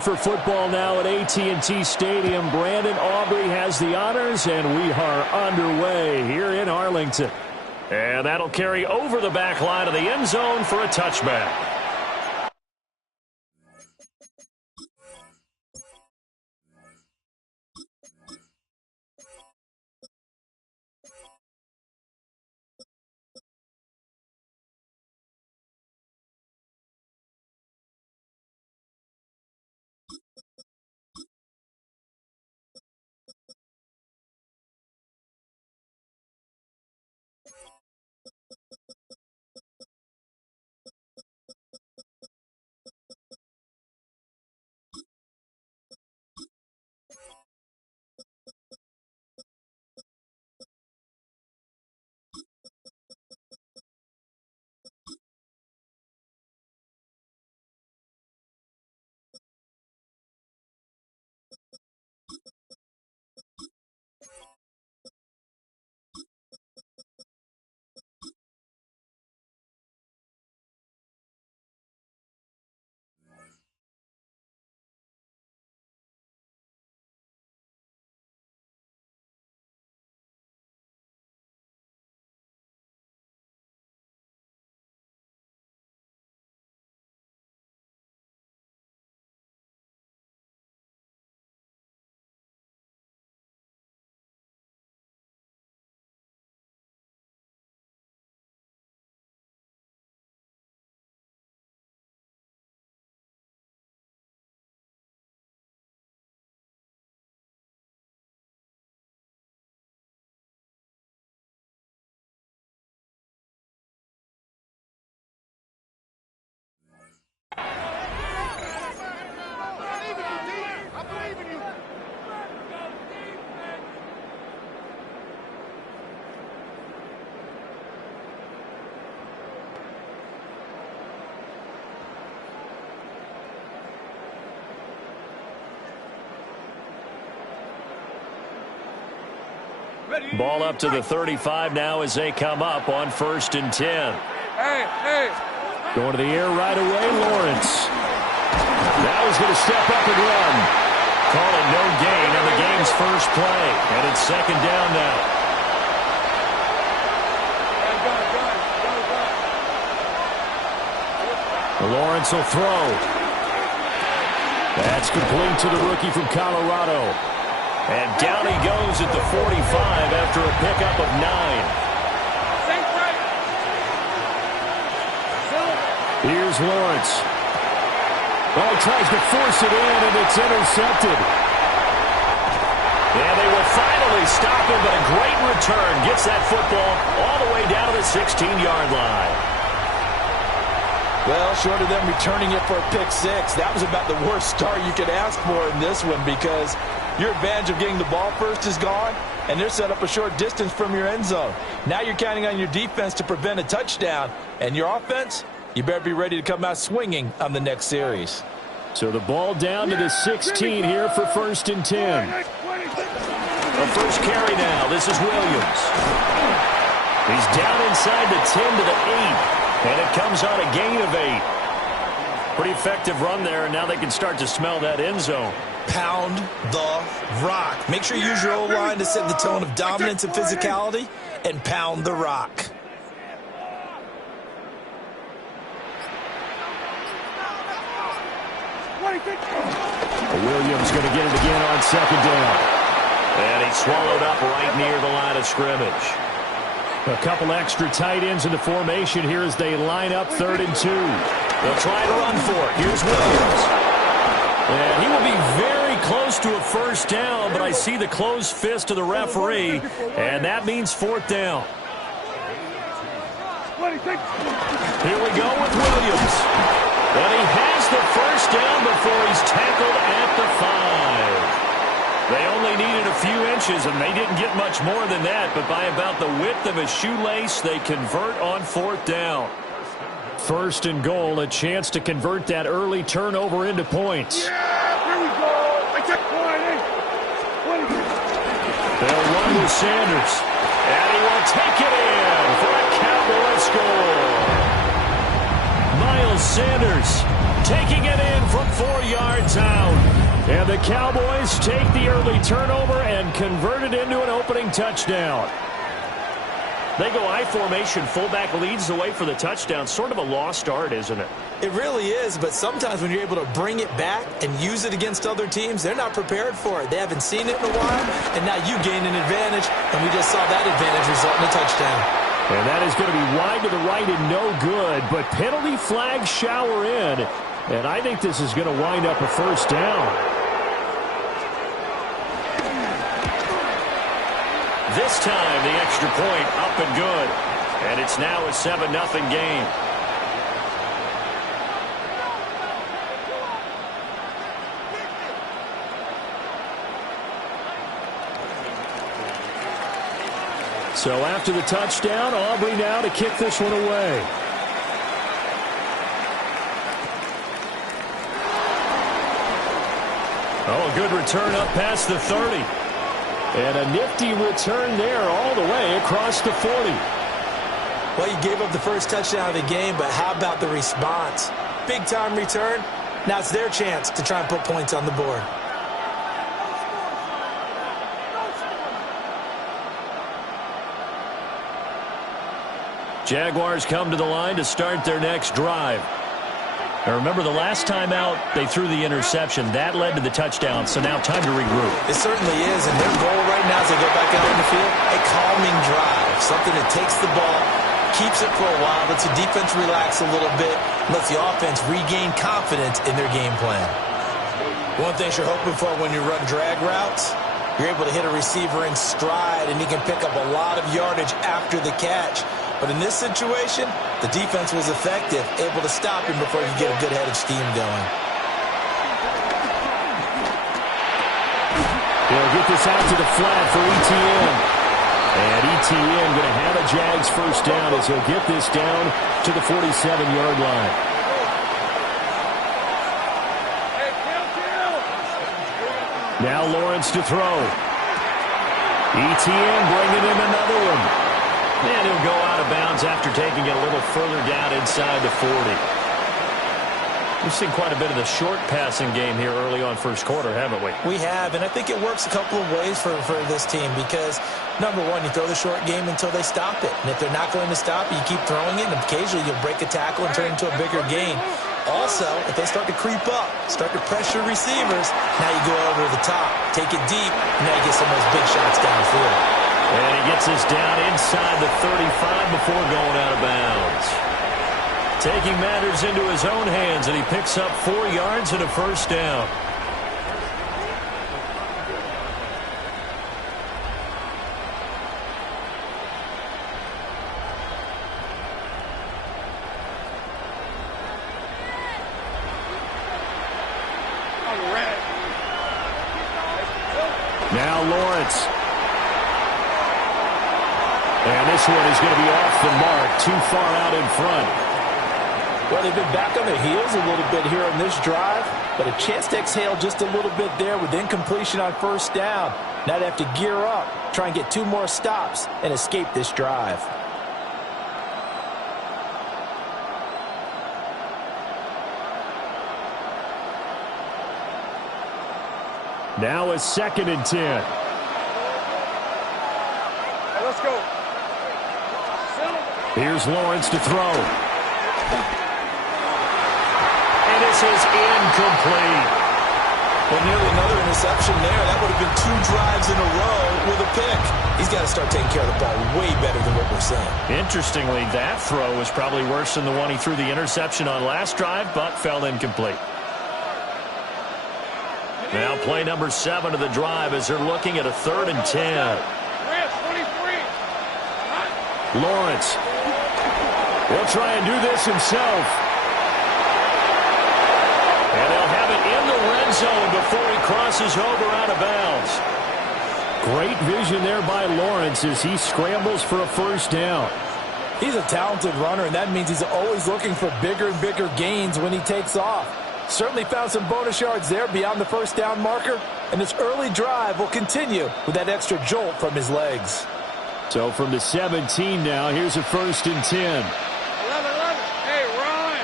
For football now at AT&T Stadium, Brandon Aubrey has the honors, and we are underway here in Arlington. And that'll carry over the back line of the end zone for a touchback. Ball up to the 35 now as they come up on 1st and 10. Going to the air right away, Lawrence. Now he's going to step up and run. Call it no gain on the game's first play. And it's 2nd down now. Lawrence will throw. That's complete to the rookie from Colorado. And down he goes at the 45 after a pickup of 9. Here's Lawrence. Oh, he tries to force it in, and it's intercepted. And they will finally stop him, but a great return gets that football all the way down to the 16-yard line. Well, short of them returning it for a pick 6, that was about the worst start you could ask for in this one, because your advantage of getting the ball first is gone, and they're set up a short distance from your end zone. Now you're counting on your defense to prevent a touchdown, and your offense, you better be ready to come out swinging on the next series. So the ball down to the 16 here for 1st and 10. The first carry now. This is Williams. He's down inside the 10 to the 8, and it comes on a gain of 8. Pretty effective run there, and now they can start to smell that end zone. Pound the rock. Make sure you use your O-line to set the tone of dominance and physicality, and pound the rock. Williams going to get it again on 2nd down. And he's swallowed up right near the line of scrimmage. A couple extra tight ends in the formation here as they line up 3rd and 2. They'll try to run for it. Here's Williams. And he will be very close to a 1st down, but I see the closed fist of the referee, and that means 4th down. Here we go with Williams. And he has the 1st down before he's tackled at the 5. They only needed a few inches, and they didn't get much more than that, but by about the width of a shoelace, they convert on 4th down. 1st and goal, a chance to convert that early turnover into points. They'll run with Sanders, and he will take it in for a Cowboy score. Miles Sanders taking it in from 4 yards out. And the Cowboys take the early turnover and convert it into an opening touchdown. They go I formation, fullback leads the way for the touchdown. Sort of a lost art, isn't it? It really is, but sometimes when you're able to bring it back and use it against other teams, they're not prepared for it. They haven't seen it in a while, and now you gain an advantage, and we just saw that advantage result in a touchdown. And that is going to be wide to the right and no good, but penalty flags shower in, and I think this is going to wind up a first down. This time, the extra point up and good. And it's now a 7-0 game. So after the touchdown, Aubrey now to kick this one away. Oh, a good return up past the 30. And a nifty return there all the way across the 40. Well, you gave up the first touchdown of the game, but how about the response? Big-time return. Now it's their chance to try and put points on the board. Jaguars come to the line to start their next drive. Now remember, the last time out, they threw the interception. That led to the touchdown, so now time to regroup. It certainly is, and their goal right now as they go back out on the field, a calming drive, something that takes the ball, keeps it for a while, lets the defense relax a little bit, lets the offense regain confidence in their game plan. One thing you're hoping for when you run drag routes, you're able to hit a receiver in stride, and he can pick up a lot of yardage after the catch. But in this situation, the defense was effective, able to stop him before you get a good head of steam going. They'll get this out to the flat for ETN. And ETN going to have a Jags first down as he'll get this down to the 47-yard line. Now Lawrence to throw. ETN bringing in another one. And he'll go out of bounds after taking it a little further down inside the 40. We've seen quite a bit of the short passing game here early on first quarter, haven't we? We have, and I think it works a couple of ways for this team because, number one, you throw the short game until they stop it. And if they're not going to stop it, you keep throwing it, and occasionally you'll break a tackle and turn it into a bigger gain. Also, if they start to creep up, start to pressure receivers, now you go over the top, take it deep, and now you get some of those big shots downfield. And he gets us down inside the 35 before going out of bounds. Taking matters into his own hands, and he picks up 4 yards and a first down. Now Lawrence. And this one is going to be off the mark, too far out in front. Well, they've been back on their heels a little bit here on this drive, but a chance to exhale just a little bit there with incompletion on first down. Now they have to gear up, try and get 2 more stops, and escape this drive. Now a 2nd and 10. Let's go. Here's Lawrence to throw. And this is incomplete. Well, nearly another interception there. That would have been 2 drives in a row with a pick. He's got to start taking care of the ball way better than what we're seeing. Interestingly, that throw was probably worse than the one he threw the interception on last drive, but fell incomplete. Now play number 7 of the drive as they're looking at a 3rd and 10. Lawrence will try and do this himself. And they'll have it in the red zone before he crosses over out of bounds. Great vision there by Lawrence as he scrambles for a first down. He's a talented runner, and that means he's always looking for bigger and bigger gains when he takes off. Certainly found some bonus yards there beyond the first down marker, and this early drive will continue with that extra jolt from his legs. So from the 17 now, here's a 1st and 10. 11. Hey, Ron.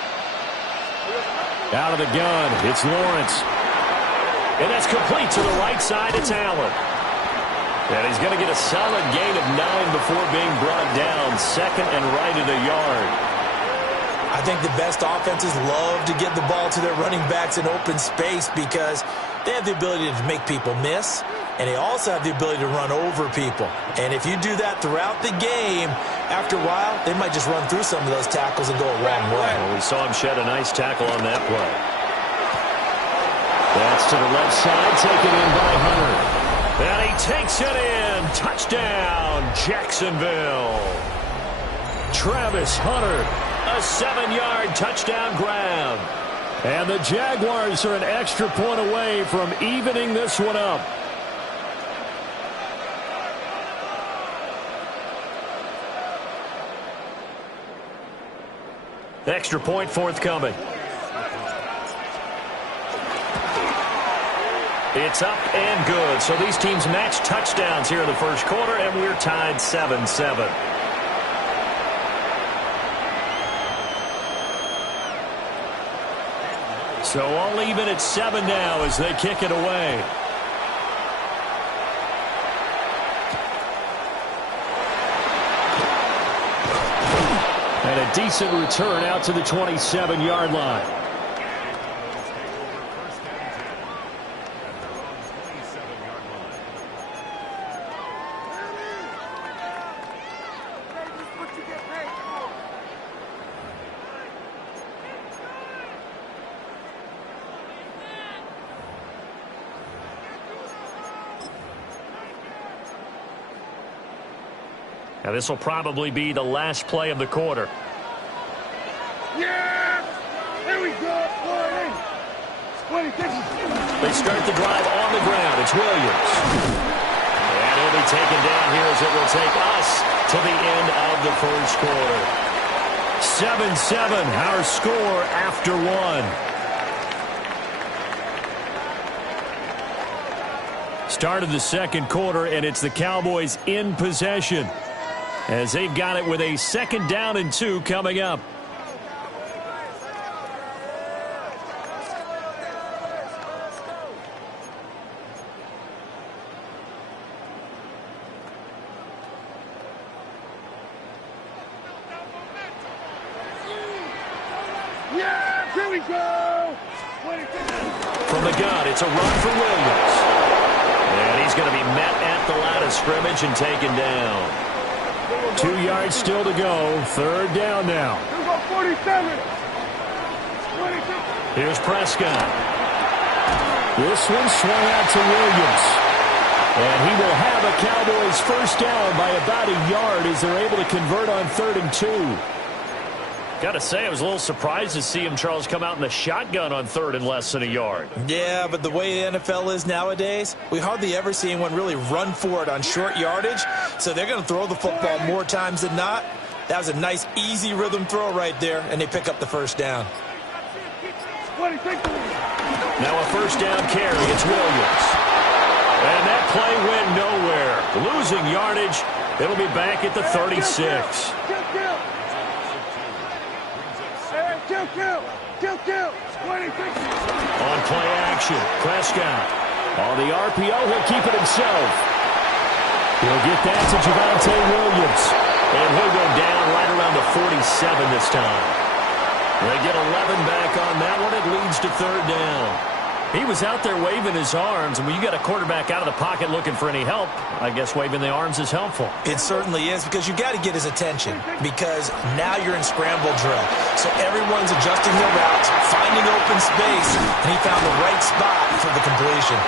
Out of the gun, it's Lawrence. And that's complete to the right side. It's Allen. And he's going to get a solid gain of 9 before being brought down. Second and right at a yard. I think the best offenses love to get the ball to their running backs in open space because they have the ability to make people miss, and they also have the ability to run over people. And if you do that throughout the game, after a while, they might just run through some of those tackles and go a long way. Well, we saw him shed a nice tackle on that play. That's to the left side, taken in by Hunter. And he takes it in. Touchdown, Jacksonville. Travis Hunter, a 7-yard touchdown grab. And the Jaguars are an extra point away from evening this one up. Extra point forthcoming. It's up and good. So these teams match touchdowns here in the first quarter, and we're tied 7-7. So all even at 7 now as they kick it away. And a decent return out to the 27-yard line. Now this will probably be the last play of the quarter. Yeah! There we go! They start the drive on the ground. It's Williams. And he'll be taken down here as it will take us to the end of the first quarter. 7-7, our score after 1. Start of the second quarter, and it's the Cowboys in possession as they've got it with a 2nd down and 2 coming up. Yeah, here we go! From the gun, it's a run for Williams. And he's going to be met at the line of scrimmage and taken down. 2 yards still to go. 3rd down now. 47. Here's Prescott. This one swung out to Williams. And he will have a Cowboys first down by about a yard as they're able to convert on 3rd and 2. Got to say, I was a little surprised to see him, Charles, come out in the shotgun on 3rd and less than a yard. Yeah, but the way the NFL is nowadays, we hardly ever see anyone really run for it on short yardage. So they're going to throw the football more times than not. That was a nice, easy rhythm throw right there, and they pick up the first down. Now a first down carry. It's Williams. And that play went nowhere. Losing yardage. It'll be back at the 36. On play action, Prescott. On the RPO, he'll keep it himself. He'll get that to Javonte Williams. And he'll go down right around the 47 this time. They get 11 back on that one. It leads to 3rd down. He was out there waving his arms, and when you got a quarterback out of the pocket looking for any help, I guess waving the arms is helpful. It certainly is, because you got to get his attention, because now you're in scramble drill. So everyone's adjusting their routes, finding open space, and he found the right spot for the completion.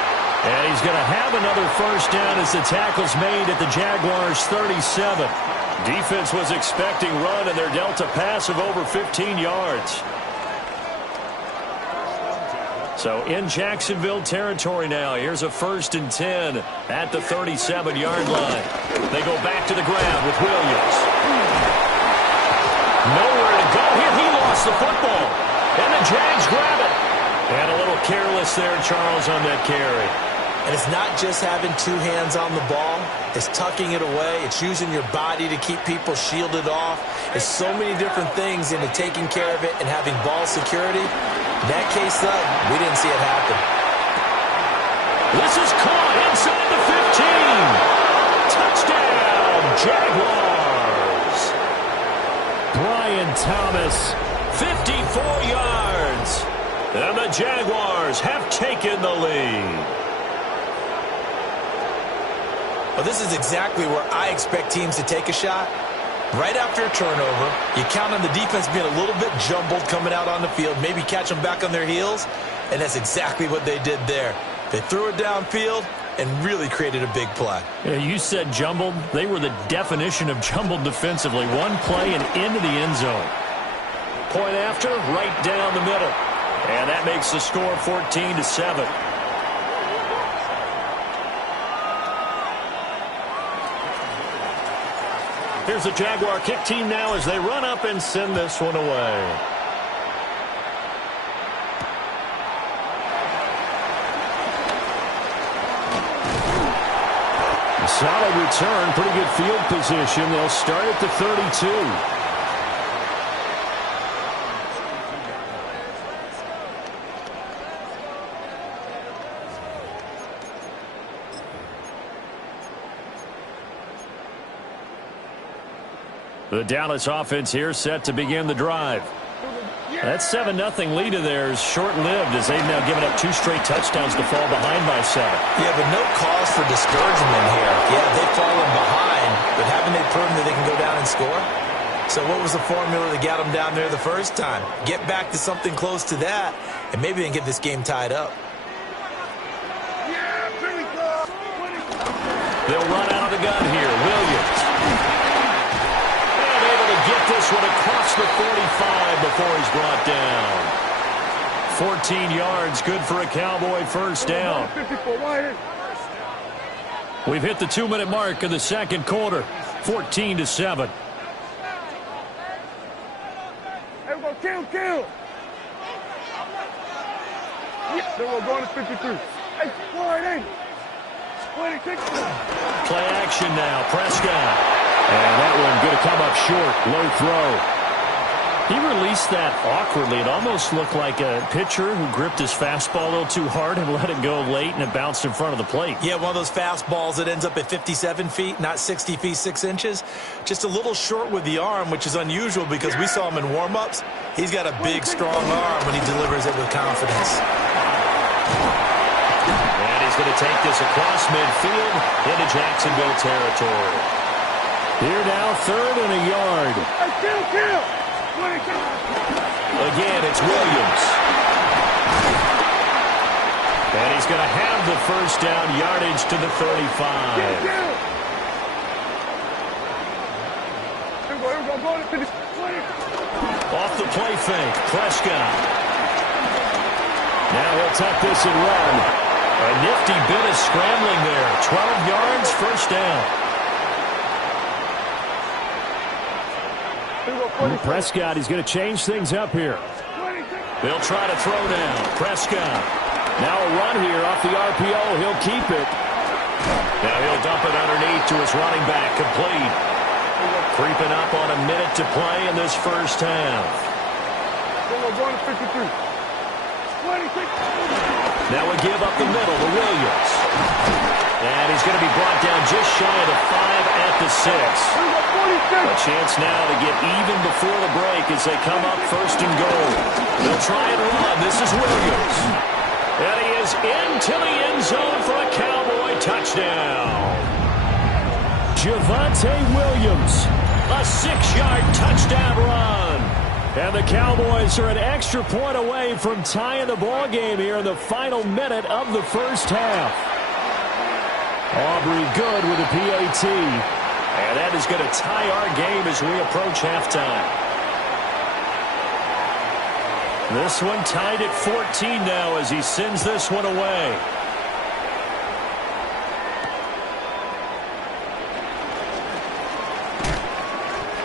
And he's going to have another first down as the tackle's made at the Jaguars' 37. Defense was expecting run, and they're dealt a pass of over 15 yards. So in Jacksonville territory now. Here's a 1st and 10 at the 37-yard line. They go back to the ground with Williams. Nowhere to go here. He lost the football. And the Jags grab it. And a little careless there, Charles, on that carry. And it's not just having 2 hands on the ball. It's tucking it away. It's using your body to keep people shielded off. It's so many different things into taking care of it and having ball security. In that case, though, we didn't see it happen. This is caught inside the 15. Touchdown, Jaguars. Brian Thomas, 54 yards. And the Jaguars have taken the lead. Well, this is exactly where I expect teams to take a shot. Right after a turnover, you count on the defense being a little bit jumbled coming out on the field, maybe catch them back on their heels, and that's exactly what they did there. They threw it downfield and really created a big play. Yeah, you said jumbled. They were the definition of jumbled defensively. One play and into the end zone. Point after, right down the middle. And that makes the score 14-7. Here's the Jaguar kick team now as they run up and send this one away. Solid return, pretty good field position. They'll start at the 32. The Dallas offense here set to begin the drive. That 7-0 lead of theirs short-lived as they've now given up 2 straight touchdowns to fall behind by 7. Yeah, but no cause for discouragement here. Yeah, they've fallen behind, but haven't they proven that they can go down and score? So what was the formula that got them down there the first time? Get back to something close to that, and maybe they can get this game tied up. They'll run out of the gun here. Williams. Get this one across the 45 before he's brought down. 14 yards, good for a Cowboy first down. We've hit the 2-minute mark of the second quarter. 14-7. Hey, we're going to kill. Then we're going to 53. Hey, boy, it ain't. 26. Play action now. Prescott. And that one going to come up short. Low throw. He released that awkwardly. It almost looked like a pitcher who gripped his fastball a little too hard and let it go late, and it bounced in front of the plate. Yeah, one of those fastballs that ends up at 57 feet, not 60 feet, 6 inches. Just a little short with the arm, which is unusual because we saw him in warm-ups. He's got a big, strong arm when he delivers it with confidence. And he's going to take this across midfield into Jacksonville territory. Here now, 3rd and a yard. Kill. Again, it's Williams. And he's going to have the first down, yardage to the 35. Off the play fake, Prescott. Now he'll tuck this and run. A nifty bit of scrambling there. 12 yards, first down. Prescott, he's going to change things up here. They'll try to throw now. Prescott. Now a run here off the RPO. He'll keep it. Now he'll dump it underneath to his running back. Complete. Creeping up on a minute to play in this first half. Now we give up the middle to Williams. And he's going to be brought down just shy of the 5 at the 6. A chance now to get even before the break as they come up 1st and goal. They'll try and run. This is Williams. And he is into the end zone for a Cowboy touchdown. Javonte Williams, a 6-yard touchdown run. And the Cowboys are an extra point away from tying the ball game here in the final minute of the first half. Aubrey good with a PAT. And that is going to tie our game as we approach halftime. This one tied at 14 now as he sends this one away.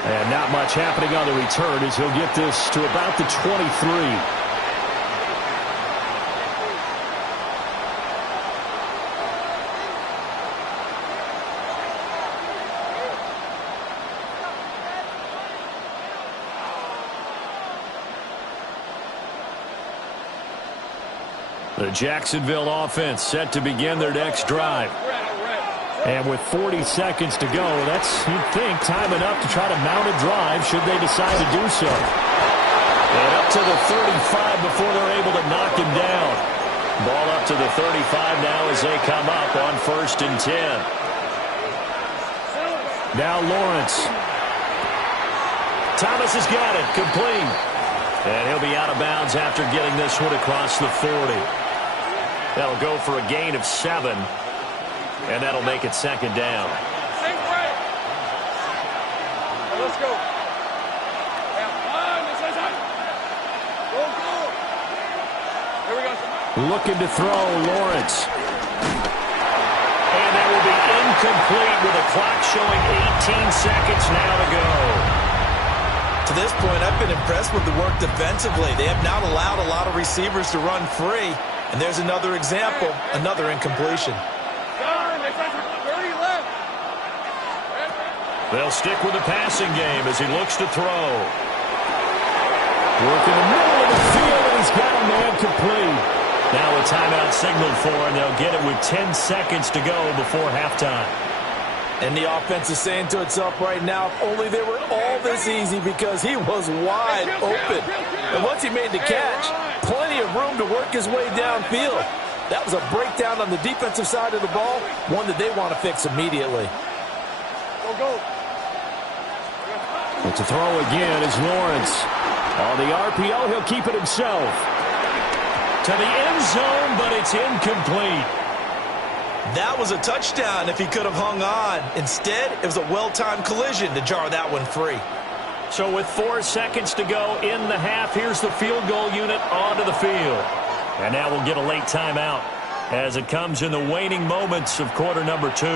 And not much happening on the return as he'll get this to about the 23. The Jacksonville offense set to begin their next drive. And with 40 seconds to go, that's, you'd think, time enough to try to mount a drive should they decide to do so. And up to the 35 before they're able to knock him down. Ball up to the 35 now as they come up on 1st and 10. Now Lawrence. Thomas has got it, complete. And he'll be out of bounds after getting this one across the 40. That'll go for a gain of 7. And that'll make it 2nd down. Let's go. Here we go. Looking to throw, Lawrence. And that will be incomplete with the clock showing 18 seconds now to go. To this point, I've been impressed with the work defensively. They have not allowed a lot of receivers to run free. And there's another example, another incompletion. They'll stick with the passing game as he looks to throw. Work in the middle of the field, and he's got a man complete. Now a timeout signaled for, and they'll get it with 10 seconds to go before halftime. And the offense is saying to itself right now, if only they were all this easy, because he was wide open. And once he made the catch, plenty of room to work his way downfield. That was a breakdown on the defensive side of the ball, one that they want to fix immediately. Go. But to throw again is Lawrence. On the RPO, he'll keep it himself. To the end zone, but it's incomplete. That was a touchdown if he could have hung on. Instead, it was a well-timed collision to jar that one free. So with 4 seconds to go in the half, here's the field goal unit onto the field. And now we'll get a late timeout as it comes in the waning moments of quarter number 2.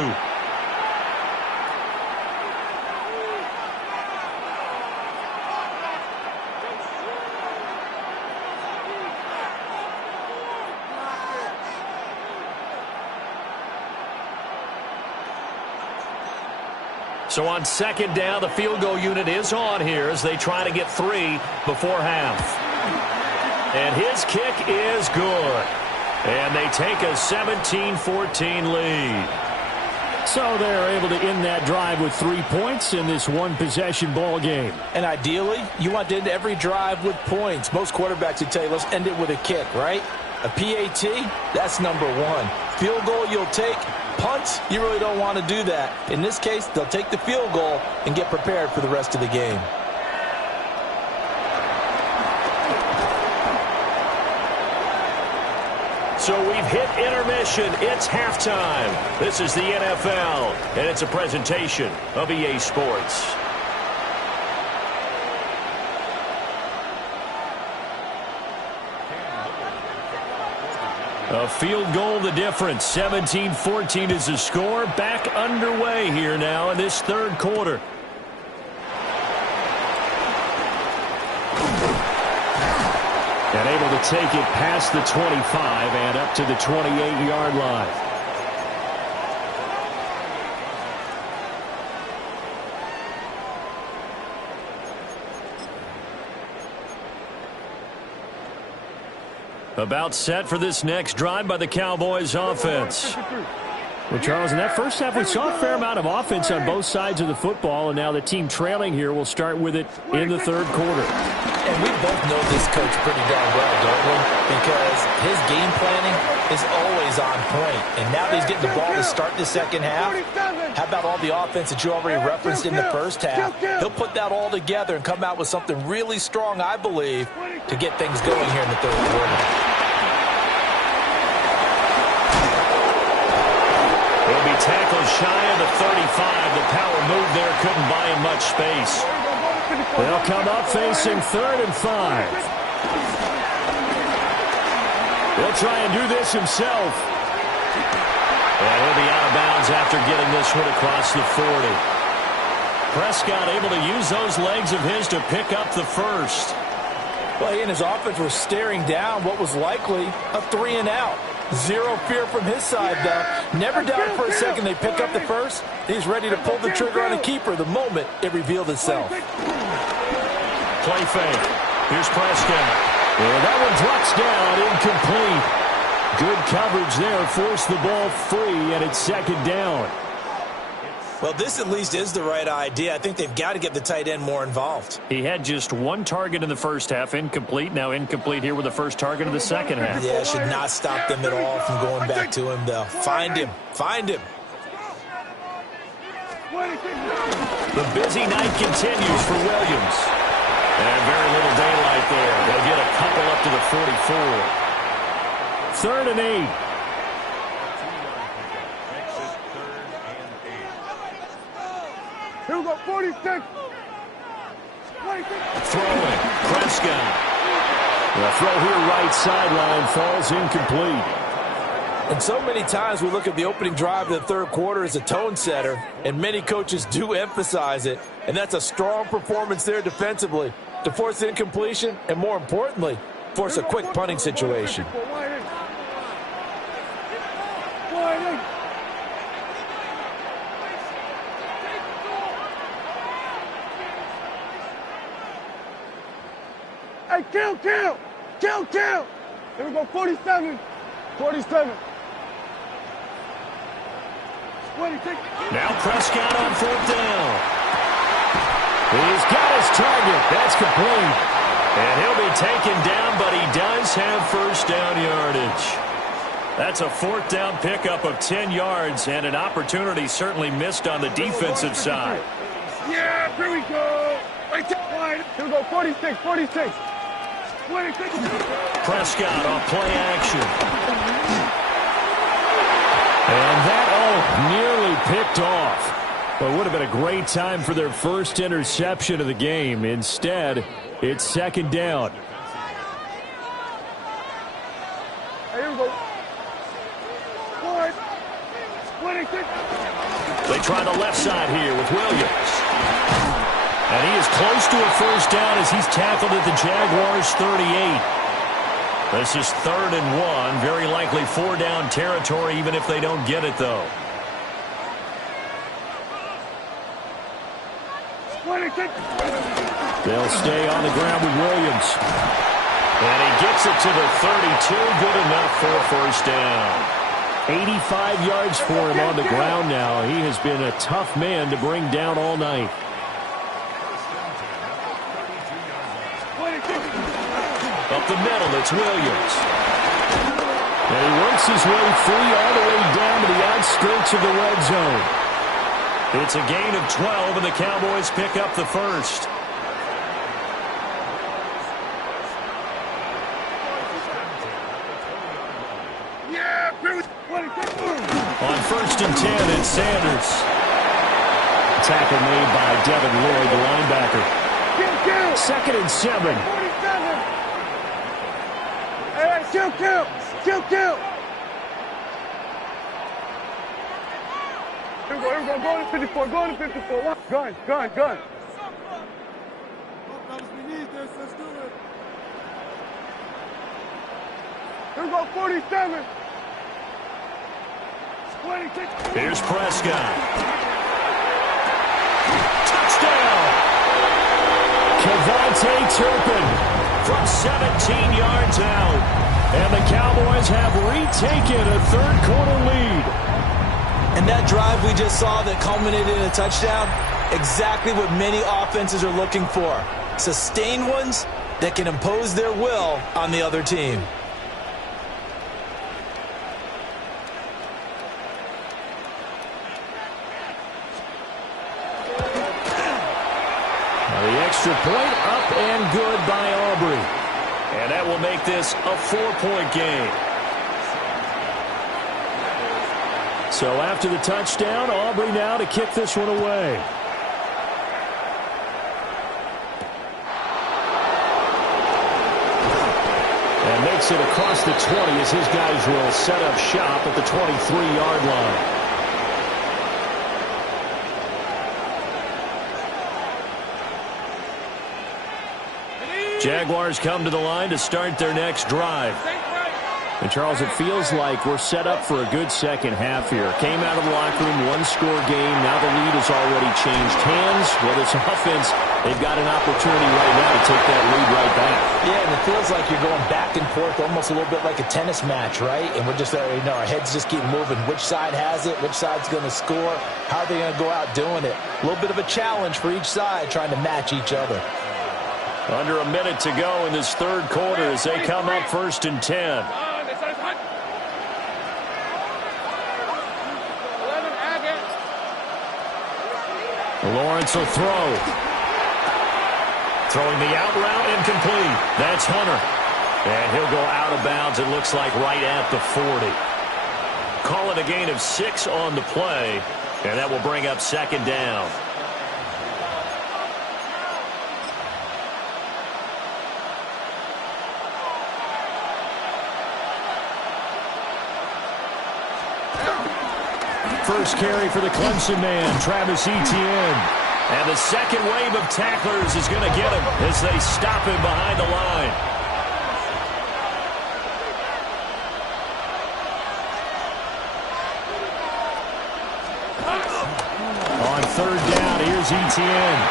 So on 2nd down, the field goal unit is on here as they try to get 3 before half. And his kick is good. And they take a 17-14 lead. So they're able to end that drive with 3 points in this one-possession ball game. And ideally, you want to end every drive with points. Most quarterbacks would tell you, let's end it with a kick, right? A PAT, that's number 1. Field goal you'll take. Punts, you really don't want to do that. In this case, they'll take the field goal and get prepared for the rest of the game. So we've hit intermission. It's halftime. This is the NFL, and it's a presentation of EA Sports. A field goal the difference. 17-14 is the score. Back underway here now in this 3rd quarter. And able to take it past the 25 and up to the 28-yard line. About set for this next drive by the Cowboys offense. Well, Charles, in that first half, we saw a fair amount of offense on both sides of the football, and now the team trailing here will start with it in the 3rd quarter. And we both know this coach pretty darn well, don't we? Because his game planning is always on point. And now that he's getting the ball to start the 2nd half, how about all the offense that you already referenced in the first half? He'll put that all together and come out with something really strong, I believe, to get things going here in the 3rd quarter. He'll be tackled shy of the 35. The power move there couldn't buy him much space. They'll come up facing 3rd and 5. He'll try and do this himself. And he'll be out of bounds after getting this one across the 40. Prescott able to use those legs of his to pick up the first. Well, he and his offense were staring down what was likely a 3-and-out. Zero fear from his side, though. Never doubted for a second they pick up the first. He's ready to pull the trigger on a keeper the moment it revealed itself. Play fake. Here's Prescott. And that one drops down incomplete. Good coverage there. Forced the ball free, and it's second down. Well, this at least is the right idea. I think they've got to get the tight end more involved. He had just one target in the first half, incomplete. Now incomplete here with the first target of the second half. Yeah, should not stop them at all from going back to him, though. Find him. Find him. The busy night continues for Williams. And very little daylight there. They'll get a couple up to the 44. 3rd and 8. Here we go, 46. Throwing. Prescott. The throw here right sideline falls incomplete. And so many times we look at the opening drive of the third quarter as a tone setter, and many coaches do emphasize it, and that's a strong performance there defensively to force incompletion and, more importantly, force a quick punting situation. Hey, kill! Here we go, 47. 47. Now Prescott on 4th down. He's got his target. That's complete. And he'll be taken down, but he does have first down yardage. That's a 4th down pickup of 10 yards, and an opportunity certainly missed on the defensive side. Yeah, here we go. Here we go, 46. Prescott on play action. And that nearly picked off. Well, it would have been a great time for their first interception of the game. Instead, it's second down. Here we go. 26. They try the left side here with Williams. And he is close to a first down as he's tackled at the Jaguars' 38. This is 3rd and 1. Very likely 4-down territory, even if they don't get it, though. 26. They'll stay on the ground with Williams. And he gets it to the 32. Good enough for a first down. 85 yards for him on the ground now. He has been a tough man to bring down all night. Up the middle, it's Williams. And he works his way free all the way down to the outskirts of the red zone. It's a gain of 12, and the Cowboys pick up the first. On 1st and 10, it's Sanders. Tackle made by Devin Lloyd, the linebacker. 2nd and 7. Kill! Here we go, go to 54, Gun. We need this, let's do it. Here we go, 47. 26. Here's Prescott. Touchdown! Kevontae Turpin from 17 yards out. And the Cowboys have retaken a third-quarter lead. And that drive we just saw that culminated in a touchdown, exactly what many offenses are looking for. Sustained ones that can impose their will on the other team. The extra point up and good by Aubrey. And that will make this a 4-point game. So after the touchdown, Aubrey now to kick this one away. And makes it across the 20 as his guys will set up shop at the 23-yard line. Jaguars come to the line to start their next drive. And, Charles, it feels like we're set up for a good second half here. Came out of the locker room, one-score game. Now the lead has already changed hands. Whether it's offense, they've got an opportunity right now to take that lead right back. Yeah, and it feels like you're going back and forth almost a little bit like a tennis match, right? And we're just, our heads just keep moving. Which side has it? Which side's going to score? How are they going to go out doing it? A little bit of a challenge for each side trying to match each other. Under a minute to go in this third quarter as they come up 1st and 10. Lawrence will throw. Throwing the out route, incomplete. That's Hunter. And he'll go out of bounds, it looks like, right at the 40. Call it a gain of 6 on the play, and that will bring up 2nd down. First carry for the Clemson man, Travis Etienne. And the second wave of tacklers is going to get him as they stop him behind the line. On 3rd down, here's Etienne.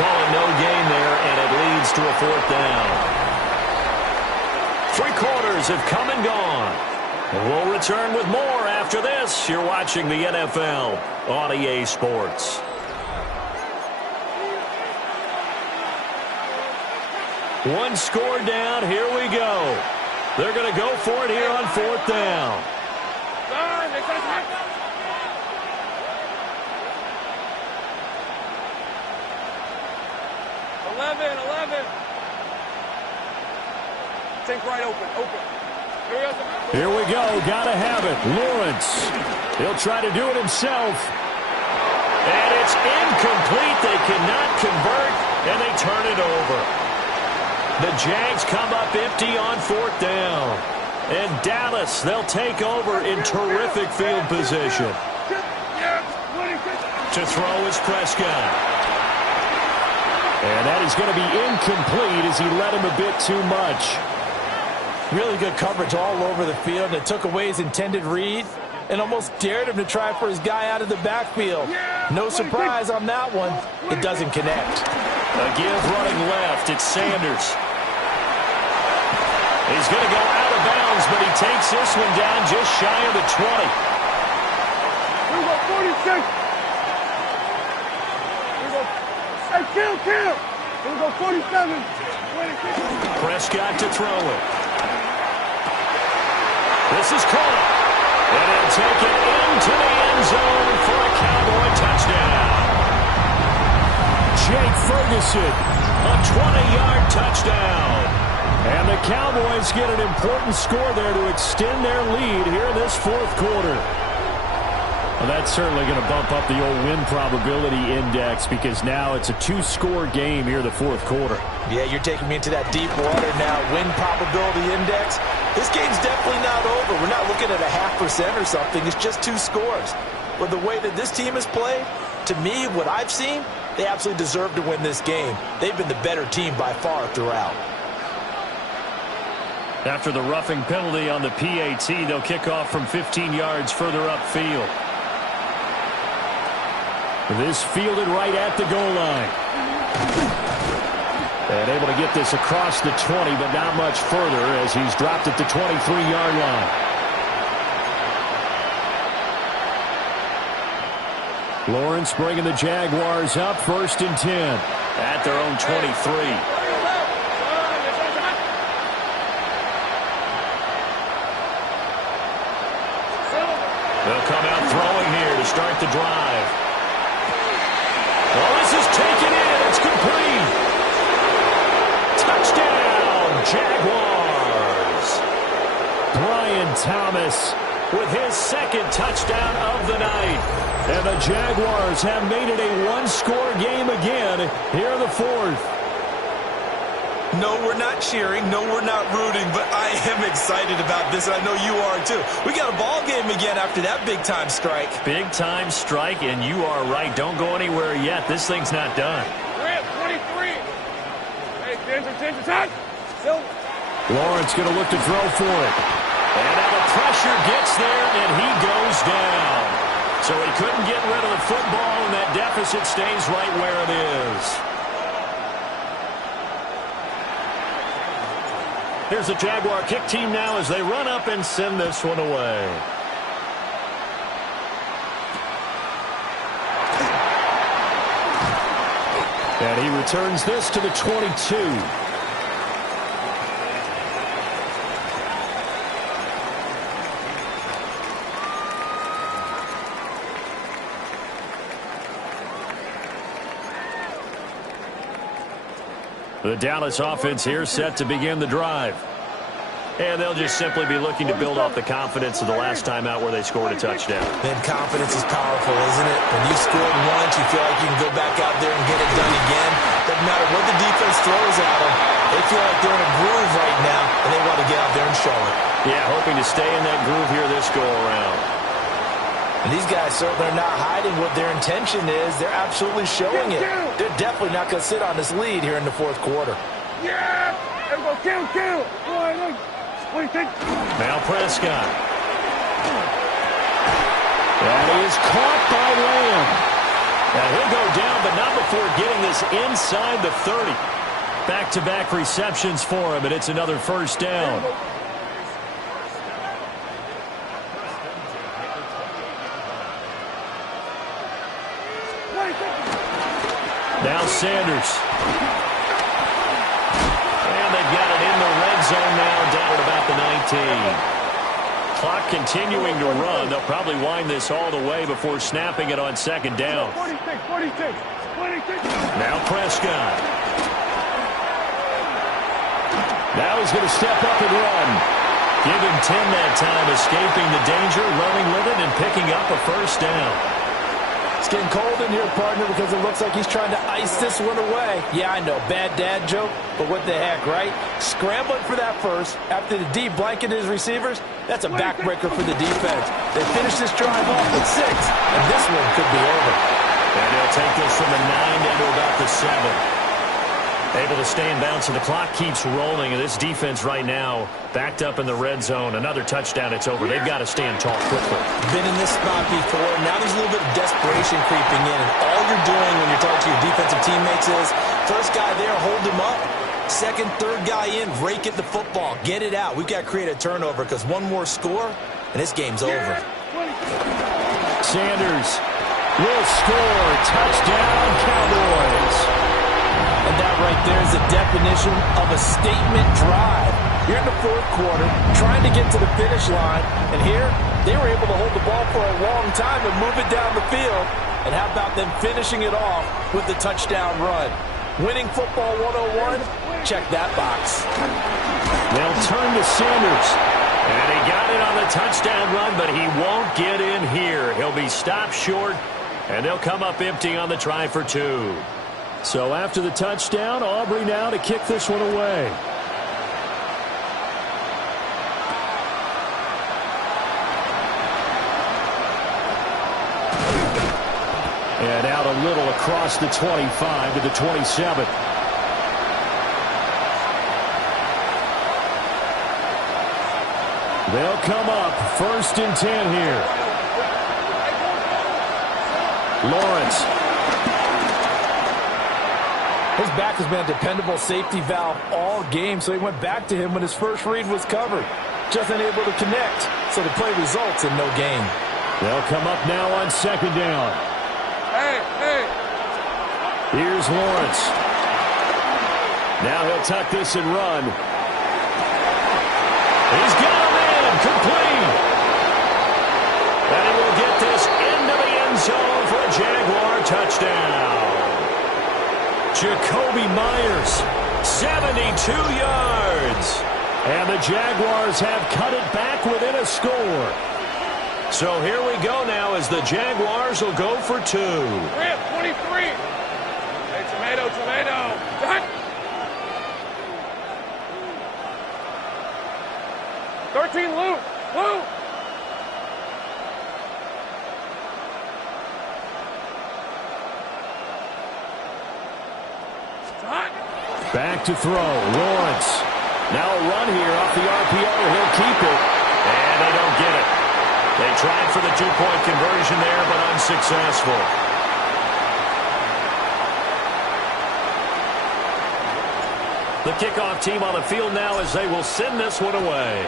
Calling no gain there, and it leads to a 4th down. 3 quarters have come and gone. We'll return with more after this. You're watching the NFL on EA Sports. One score down. Here we go. They're going to go for it here on 4th down. 11. Think right open. Here we go. Got to have it. Lawrence. He'll try to do it himself. And it's incomplete. They cannot convert, and they turn it over. The Jags come up empty on 4th down. And Dallas, they'll take over in terrific field position. To throw is Prescott. And that is going to be incomplete as he led him a bit too much. Really good coverage all over the field. It took away his intended read and almost dared him to try for his guy out of the backfield. No surprise on that one. It doesn't connect. A give running left. It's Sanders. He's going to go out of bounds, but he takes this one down just shy of the 20. Here we go, 46. Here we go. Hey, kill. Here we go, 47. 26. Prescott to throw it. This is caught. And he'll take it into the end zone for a Cowboy touchdown. Jake Ferguson, a 20-yard touchdown. And the Cowboys get an important score there to extend their lead here in this 4th quarter. Well, that's certainly going to bump up the old win probability index because now it's a 2-score game here in the 4th quarter. Yeah, you're taking me into that deep water now. Win probability index. This game's definitely not over. We're not looking at a 0.5% or something. It's just 2 scores. But the way that this team has played, to me, what I've seen, they absolutely deserve to win this game. They've been the better team by far throughout. After the roughing penalty on the PAT, they'll kick off from 15 yards further upfield. This fielded right at the goal line. And able to get this across the 20, but not much further as he's dropped at the 23-yard line. Lawrence bringing the Jaguars up 1st and 10 at their own 23. They'll come out throwing here to start the drive. Oh, this is taken in. It's complete. Touchdown, Jaguars. Brian Thomas with his 2nd touchdown of the night. And the Jaguars have made it a 1-score game again here in the 4th. No, we're not cheering. No, we're not rooting, but I am excited about this, and I know you are too. We got a ball game again after that big-time strike. Big-time strike, and you are right. Don't go anywhere yet. This thing's not done. 23. Hey, attention, time. Silver. Lawrence going to look to throw for it. And now the pressure gets there, and he goes down. So he couldn't get rid of the football, and that deficit stays right where it is. Here's the Jaguar kick team now as they run up and send this one away. And he returns this to the 22. The Dallas offense here set to begin the drive. And they'll just simply be looking to build off the confidence of the last time out where they scored a touchdown. Man, confidence is powerful, isn't it? When you've scored once, you feel like you can go back out there and get it done again. Doesn't matter what the defense throws at them. They feel like they're in a groove right now, and they want to get out there and show it. Yeah, hoping to stay in that groove here this go-around. And these guys certainly are not hiding what their intention is. They're absolutely showing it. They're definitely not going to sit on this lead here in the fourth quarter. Yeah! Everybody kill! What do you think? Now Prescott. That is caught by Lamb. Now he'll go down, but not before getting this inside the 30. Back-to-back receptions for him, and it's another first down. Now Sanders. And they've got it in the red zone now, down at about the 19. Clock continuing to run. They'll probably wind this all the way before snapping it on second down. 46. Now Prescott. Now he's going to step up and run. Give him 10 that time, escaping the danger, running with it, and picking up a first down. It's getting cold in here, partner, because it looks like he's trying to ice this one away. Yeah, I know, bad dad joke, but what the heck, right? Scrambling for that first after the D blanketed his receivers, that's a backbreaker for the defense. They finish this drive off with 6, and this one could be over. And they'll take this from the 9 down to about the 7. Able to stay in bounds, and the clock keeps rolling. And this defense right now backed up in the red zone. Another touchdown, it's over. They've got to stand tall quickly. Been in this spot before. Now there's a little bit of desperation creeping in. And all you're doing when you're talking to your defensive teammates is, first guy there, hold him up. Second, third guy in, rake at the football. Get it out. We've got to create a turnover because one more score, and this game's over. Sanders will score. Touchdown, Cowboys. And that right there is the definition of a statement drive. You're in the fourth quarter, trying to get to the finish line, and here they were able to hold the ball for a long time and move it down the field. And how about them finishing it off with the touchdown run? Winning football 101, check that box. They'll turn to Sanders. And he got it on the touchdown run, but he won't get in here. He'll be stopped short, and they'll come up empty on the try for 2. So after the touchdown, Aubrey now to kick this one away. And out a little across the 25 to the 27. They'll come up first and 10 here. Lawrence. His back has been a dependable safety valve all game, so he went back to him when his first read was covered. Just unable to connect, so the play results in no gain. They'll come up now on second down. Hey. Here's Lawrence. Now he'll tuck this and run. He's got him in, complete. And he will get this into the end zone for a Jaguar touchdown. Jacoby Myers, 72 yards. And the Jaguars have cut it back within a score. So here we go now as the Jaguars will go for 2. 23. Hey, tomato. Done. 13, Lou. Back to throw. Lawrence. Now a run here off the RPO. He'll keep it. And they don't get it. They tried for the two-point conversion there, but unsuccessful. The kickoff team on the field now as they will send this one away.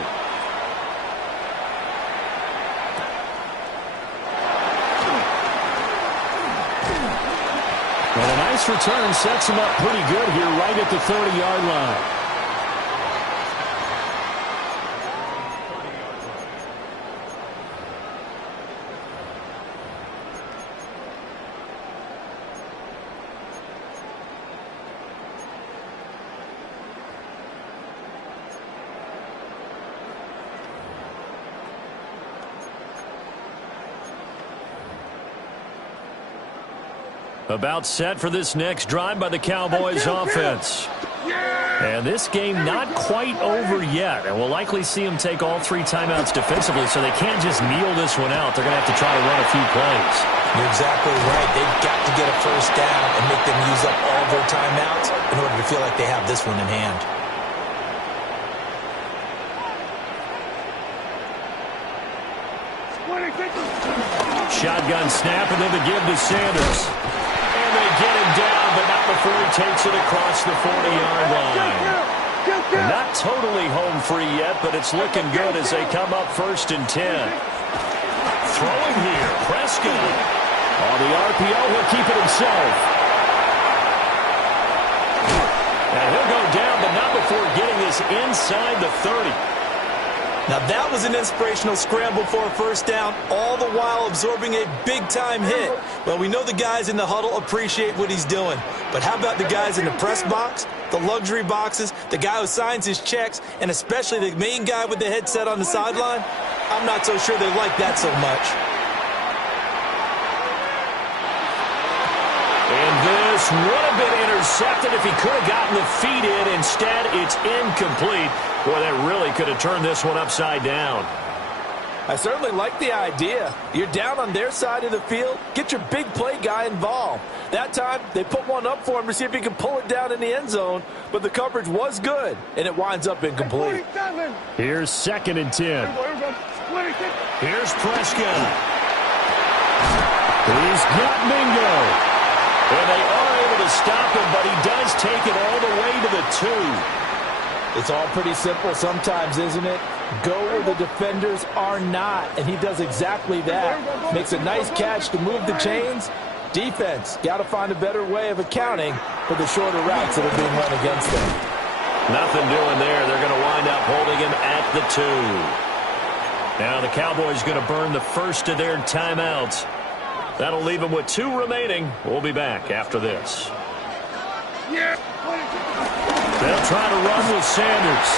And a nice return sets him up pretty good here right at the 30-yard line. About set for this next drive by the Cowboys offense. And this game not quite over yet. And we'll likely see them take all 3 timeouts defensively, so they can't just kneel this one out. They're going to have to try to run a few plays. You're exactly right. They've got to get a first down and make them use up all their timeouts in order to feel like they have this one in hand. Shotgun snap, and then the give to Sanders. And they get him down, but not before he takes it across the 40-yard line. Not totally home free yet, but it's looking good as they come up 1st and 10. Throwing here, Prescott. On the RPO, he'll keep it himself. And he'll go down, but not before getting this inside the 30. Now that was an inspirational scramble for a first down, all the while absorbing a big-time hit. Well, we know the guys in the huddle appreciate what he's doing. But how about the guys in the press box, the luxury boxes, the guy who signs his checks, and especially the main guy with the headset on the sideline? I'm not so sure they like that so much. And this would have been intercepted if he could have gotten the feet in. Instead, it's incomplete. Boy, that really could have turned this one upside down. I certainly like the idea. You're down on their side of the field. Get your big play guy involved. That time, they put one up for him to see if he can pull it down in the end zone. But the coverage was good, and it winds up incomplete. Here's 2nd and 10. Here's Prescott. He's got Mingo. And they are able to stop him, but he does take it all the way to the 2. It's all pretty simple sometimes, isn't it? Go where the defenders are not, and he does exactly that. Makes a nice catch to move the chains. Defense, got to find a better way of accounting for the shorter routes that are being run against them. Nothing doing there. They're going to wind up holding him at the 2. Now the Cowboys going to burn the first of their timeouts. That'll leave them with 2 remaining. We'll be back after this. They'll try to run with Sanders.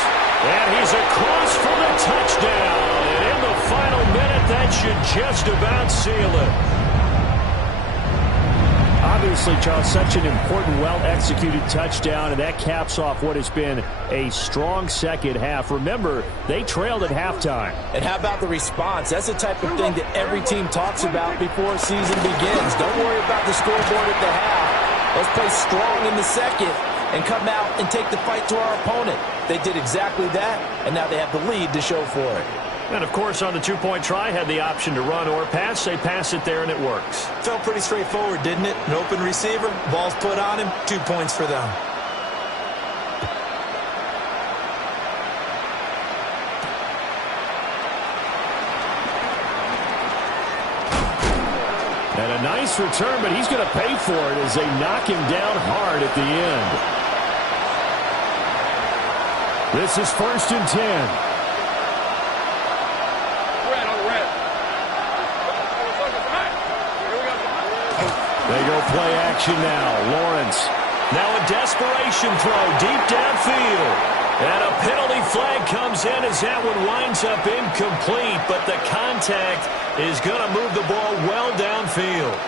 And he's across for the touchdown. And in the final minute, that should just about seal it. Obviously, Charles, such an important, well-executed touchdown, and that caps off what has been a strong second half. Remember, they trailed at halftime. And how about the response? That's the type of thing that every team talks about before a season begins. Don't worry about the scoreboard at the half. Let's play strong in the second and come out and take the fight to our opponent. They did exactly that, and now they have the lead to show for it. And, of course, on the 2-point try, had the option to run or pass. They pass it there, and it works. Felt pretty straightforward, didn't it? An open receiver, ball's put on him, 2 points for them. And a nice return, but he's going to pay for it as they knock him down hard at the end. This is 1st and 10. They go play action now. Lawrence. Now a desperation throw deep downfield. And a penalty flag comes in as that one winds up incomplete. But the contact is going to move the ball well downfield.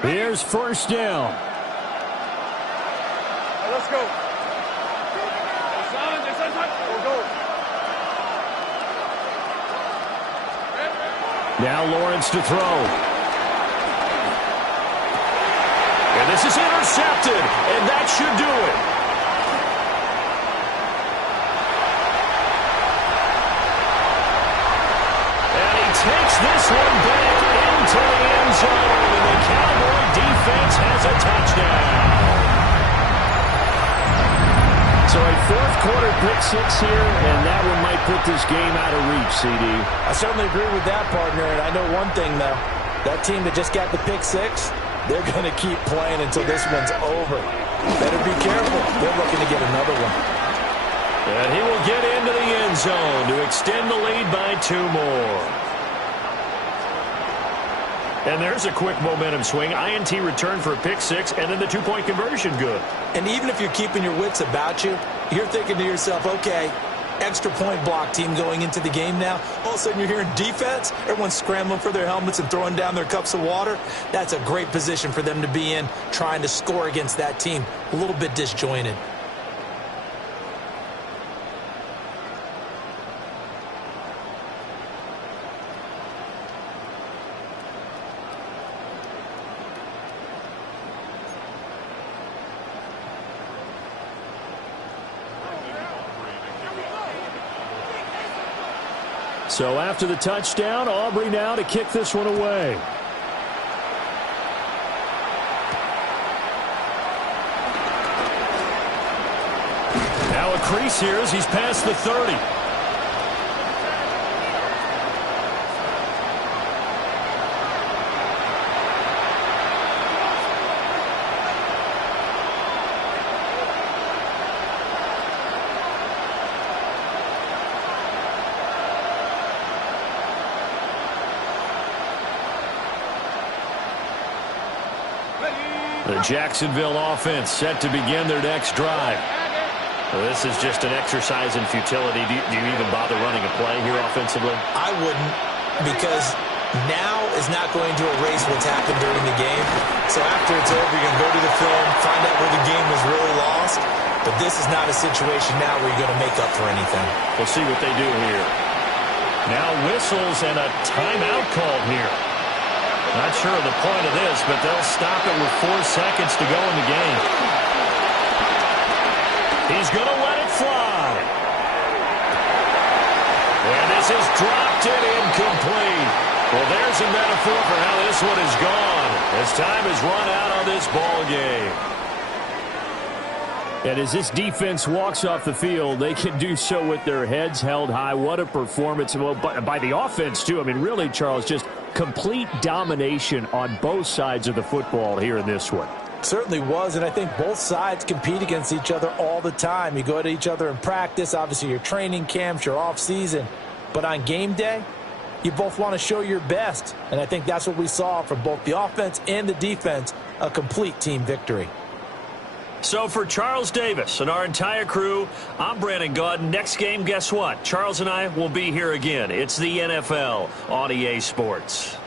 Here's 1st down. Let's go. Now Lawrence to throw. And this is intercepted, and that should do it. And he takes this one back into the end zone, and the Cowboy defense has a touchdown. So a fourth-quarter pick-6 here, and that one might put this game out of reach, CD. I certainly agree with that, partner, and I know one thing, though. That team that just got the pick-6, they're going to keep playing until this one's over. Better be careful. They're looking to get another one. And he will get into the end zone to extend the lead by 2 more. And there's a quick momentum swing. INT return for a pick-6, and then the 2-point conversion good. And even if you're keeping your wits about you, you're thinking to yourself, okay, extra point block team going into the game now. All of a sudden you're hearing defense. Everyone's scrambling for their helmets and throwing down their cups of water. That's a great position for them to be in, trying to score against that team. A little bit disjointed. So after the touchdown, Aubrey now to kick this one away. Now a crease here as he's past the 30. The Jacksonville offense set to begin their next drive. Well, this is just an exercise in futility. Do you even bother running a play here offensively? I wouldn't, because now is not going to erase what's happened during the game. So after it's over, you're going to go to the film, find out where the game was really lost. But this is not a situation now where you're going to make up for anything. We'll see what they do here. Now whistles and a timeout called here. Not sure of the point of this, but they'll stop it with 4 seconds to go in the game. He's going to let it fly. And this is dropped and incomplete. Well, there's a metaphor for how this one is gone, as time has run out on this ball game. And as this defense walks off the field, they can do so with their heads held high. What a performance. Well, by the offense, too. I mean, really, Charles, just complete domination on both sides of the football here in this one. Certainly was, and I think both sides compete against each other all the time. You go at each other in practice, obviously your training camps, your off-season. But on game day, you both want to show your best. And I think that's what we saw from both the offense and the defense, a complete team victory. So for Charles Davis and our entire crew, I'm Brandon Gaudin. Next game, guess what? Charles and I will be here again. It's the NFL on EA Sports.